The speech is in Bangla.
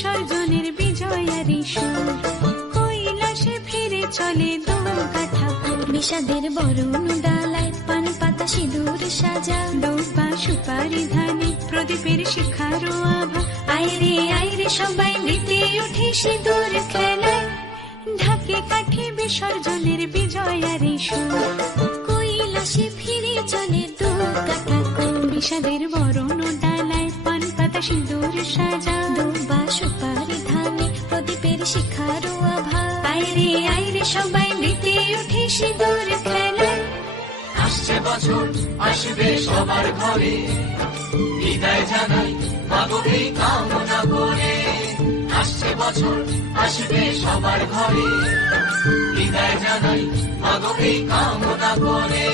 বিসর্জনের বিজয়ারি সুর, কৈলাসে ফিরে চলে দোকাঠা বিষাদের বরণ ডালায় পান পাতা সিঁদুর সাজা, দৌপা সুপারি ধানে প্রদীপের শিখারো আভা। আইরে সবাই মেতে উঠে সিঁদুর খেলায়, ঢাকে কাঠে বিসর্জনের বিজয়ারি সুর, কৈলাসে ফিরে চলে দোকাঠা বিষাদের বরণ ডালায় পান পাতা সিঁদুর সাজা, দৌপা সুপারি ধানে প্রদীপের শিখারো আভা। আইরে সবাই মেতে উঠে সিঁদুর খেলায়। আসছে বছর আসবে সবার ঘরে, বিদায় জানাই মাগোকে কামনা করে। আসছে বছর আসবে সবার ঘরে, বিদায় জানাই মাগোকে কামনা করে।